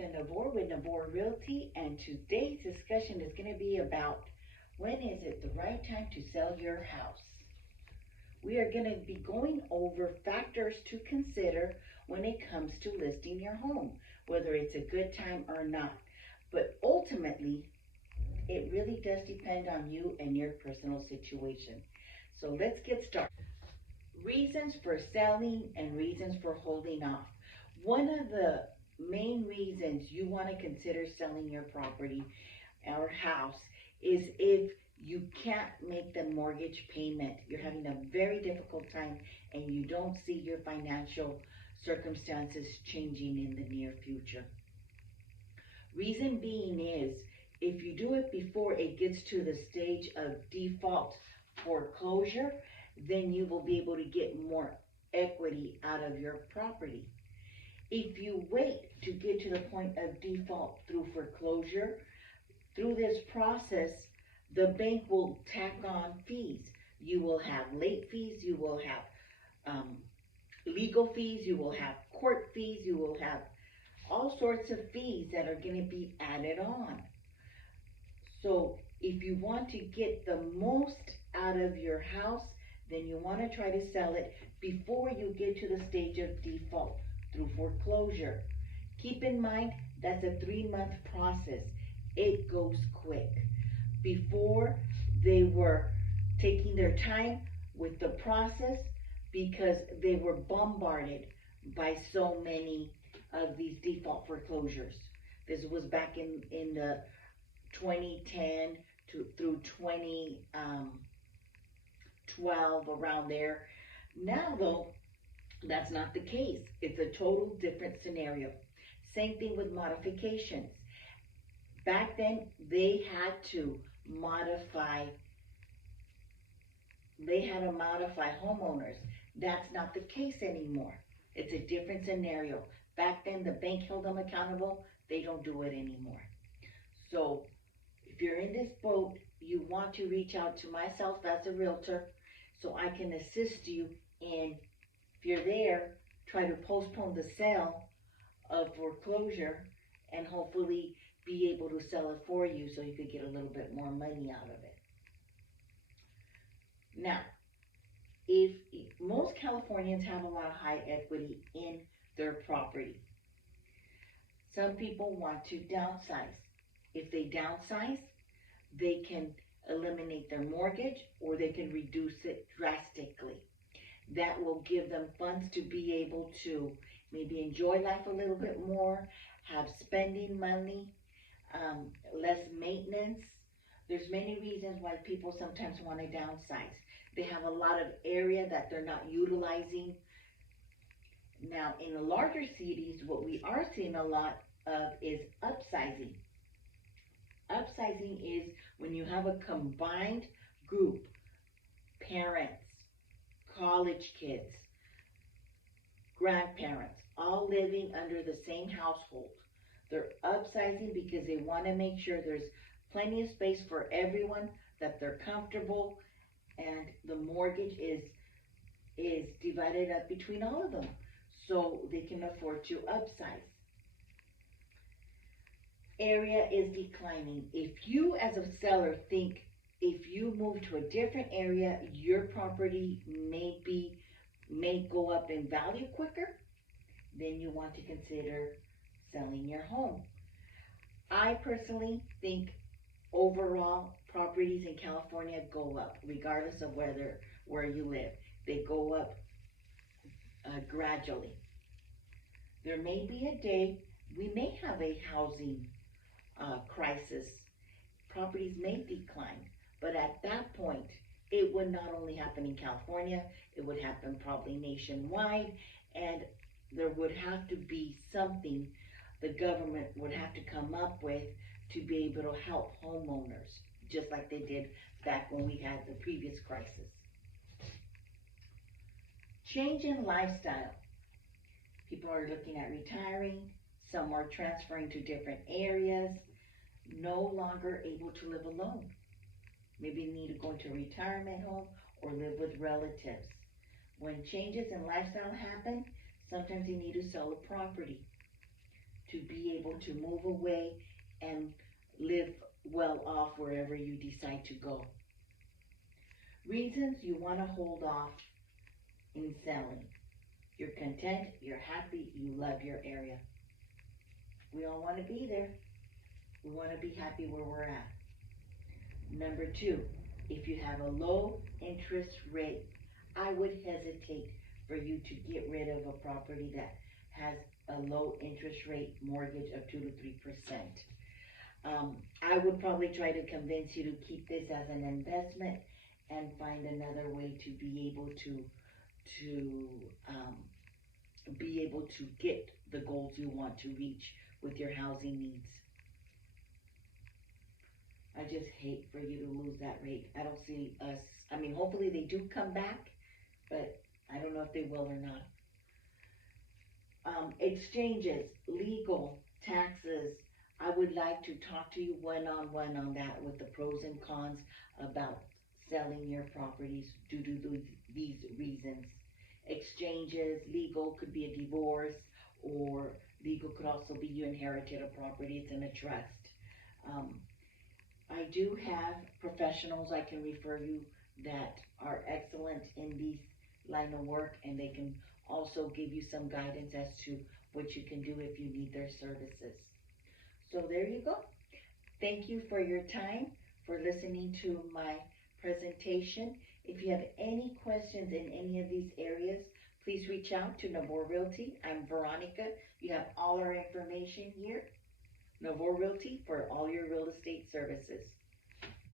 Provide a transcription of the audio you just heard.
Veronica Navor with Navor Realty, and today's discussion is going to be about when is it the right time to sell your house. We are going to be going over factors to consider when it comes to listing your home, whether it's a good time or not. But ultimately, it really does depend on you and your personal situation. So let's get started. Reasons for selling and reasons for holding off. One of the main reasons you want to consider selling your property or house is if you can't make the mortgage payment. You're having a very difficult time and you don't see your financial circumstances changing in the near future. Reason being is if you do it before it gets to the stage of default foreclosure, then you will be able to get more equity out of your property. If you wait to get to the point of default through foreclosure, through this process, the bank will tack on fees. You will have late fees, you will have legal fees, you will have court fees, you will have all sorts of fees that are going to be added on. So if you want to get the most out of your house, then you want to try to sell it before you get to the stage of default through foreclosure. Keep in mind, that's a 3-month process. It goes quick. Before, they were taking their time with the process because they were bombarded by so many of these default foreclosures. This was back in the 2010 through 2012, around there. Now though, that's not the case. It's a total different scenario. Same thing with modifications. Back then, they had to modify homeowners. That's not the case anymore. It's a different scenario. Back then, the bank held them accountable. They don't do it anymore. So if you're in this boat, you want to reach out to myself as a realtor so I can assist you in, if you're there, try to postpone the sale of foreclosure and hopefully be able to sell it for you so you could get a little bit more money out of it. Now, if most Californians have a lot of high equity in their property, some people want to downsize. If they downsize, they can eliminate their mortgage or they can reduce it drastically. That will give them funds to be able to maybe enjoy life a little bit more, have spending money, less maintenance. There's many reasons why people sometimes want to downsize. They have a lot of area that they're not utilizing. Now, in the larger cities, what we are seeing a lot of is upsizing. Upsizing is when you have a combined group, parents, college kids, grandparents, all living under the same household. They're upsizing because they want to make sure there's plenty of space for everyone, that they're comfortable, and the mortgage is divided up between all of them so they can afford to upsize. Area is declining. If you as a seller think if you move to a different area, your property may go up in value quicker, then you want to consider selling your home. I personally think overall properties in California go up regardless of where you live. They go up gradually. There may be a day we may have a housing crisis. Properties may decline, but at that point, it would not only happen in California, it would happen probably nationwide, and there would have to be something the government would have to come up with to be able to help homeowners, just like they did back when we had the previous crisis. Change in lifestyle. People are looking at retiring, some are transferring to different areas, no longer able to live alone. Maybe you need to go into a retirement home or live with relatives. When changes in lifestyle happen, sometimes you need to sell a property to be able to move away and live well off wherever you decide to go. Reasons you want to hold off in selling. You're content, you're happy, you love your area. We all want to be there. We want to be happy where we're at. Number two, if you have a low interest rate, I would hesitate for you to get rid of a property that has a low interest rate mortgage of 2 to 3%. I would probably try to convince you to keep this as an investment and find another way to be able to be able to get the goals you want to reach with your housing needs. I just hate for you to lose that rate. I don't see us, I mean, hopefully they do come back, but I don't know if they will or not. Exchanges, legal, taxes. I would like to talk to you one-on-one on that with the pros and cons about selling your properties due to these reasons. Exchanges, legal could be a divorce, or legal could also be you inherited a property, it's in a trust. Um, I do have professionals I can refer you that are excellent in these line of work, and they can also give you some guidance as to what you can do if you need their services. So there you go. Thank you for your time, for listening to my presentation. If you have any questions in any of these areas, please reach out to Navor Realty. I'm Veronica. You have all our information here. Navor Realty for all your real estate services.